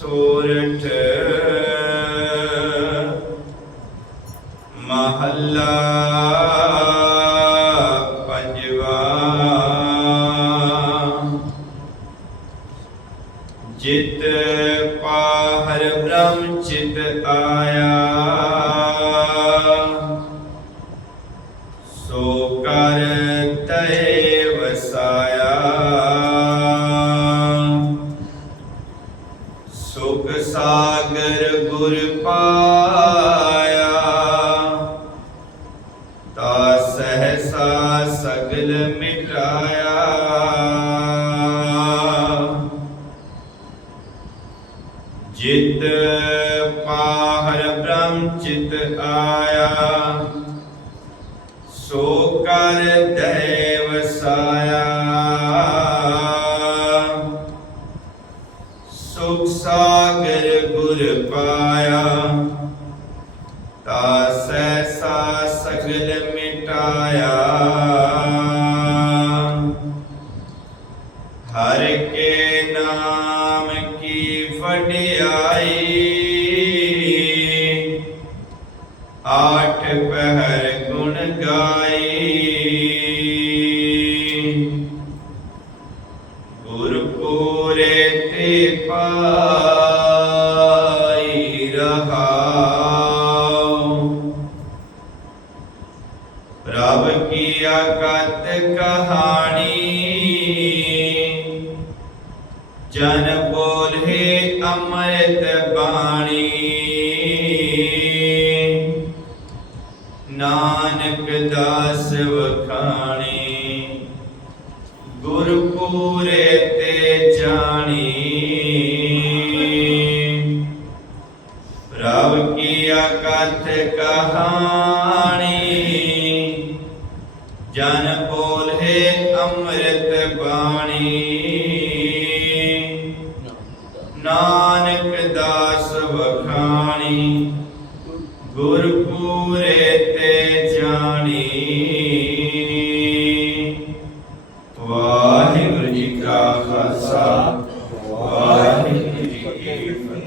ਸੋਰਠ। ਮਹੱਲਾ ਪੰਜਵਾ। ਜਿਤ ਪਾਹਰ ਬ੍ਰਹਮ ਚਿਤ ਆਇਆ। ਸੋ ਕਰ ਸਾਗਰ ਗੁਰ ਪਾਇਆ ਤਾ ਸਹਸਾ ਸਗਲ ਮਿਟਾਇਆ ਜਿਤ ਪਾਹਰ ਬ੍ਰਹਮ ਚਿਤ ਆਇਆ ਸੋ ਕਰ ਦੇ ਵਸਾਇਆ ਸੁਖ ਸਾਗਰ ਗੁਰ ਪਾਇਆ। ਤਾ ਸੈਸਾ ਸਗਲ ਮਿਟਾਇਆ। ਹਰ ਕੇ ਨਾਮ ਕੀ ਵਡਿਆਈ। ਆਠ ਪਹਿਰ ਗੁਣ ਗਾਈ। ਪਾਈ ਰਹਾਉ। ਪ੍ਰਭ ਕੀ ਅਕਤ ਕਹਾਣੀ, ਜਨ ਬੋਲੇ ਅੰਮ੍ਰਿਤ ਬਾਣੀ। ਨਾਨਕ ਦਾਸ ਵਖਾਣੀ ਗੁਰ ਪੂਰੇ ਤੇ ਜਾਣੀ। ਕਥ ਕਹਾਣੀ। ਜਨ ਬੋਲੇ ਅੰਮ੍ਰਿਤ ਬਾਣੀ। ਨਾਨਕ ਦਾਸ ਵਖਾਣੀ। ਗੁਰਪੂਰੇ ਤੇ ਜਾਣੀ। ਵਾਹਿਗੁਰੂ ਜੀ ਕਾ ਖਾਲਸਾ। ਵਾਹਿਗੁਰੂ ਜੀ ਕੀ ਫਤਿਹ।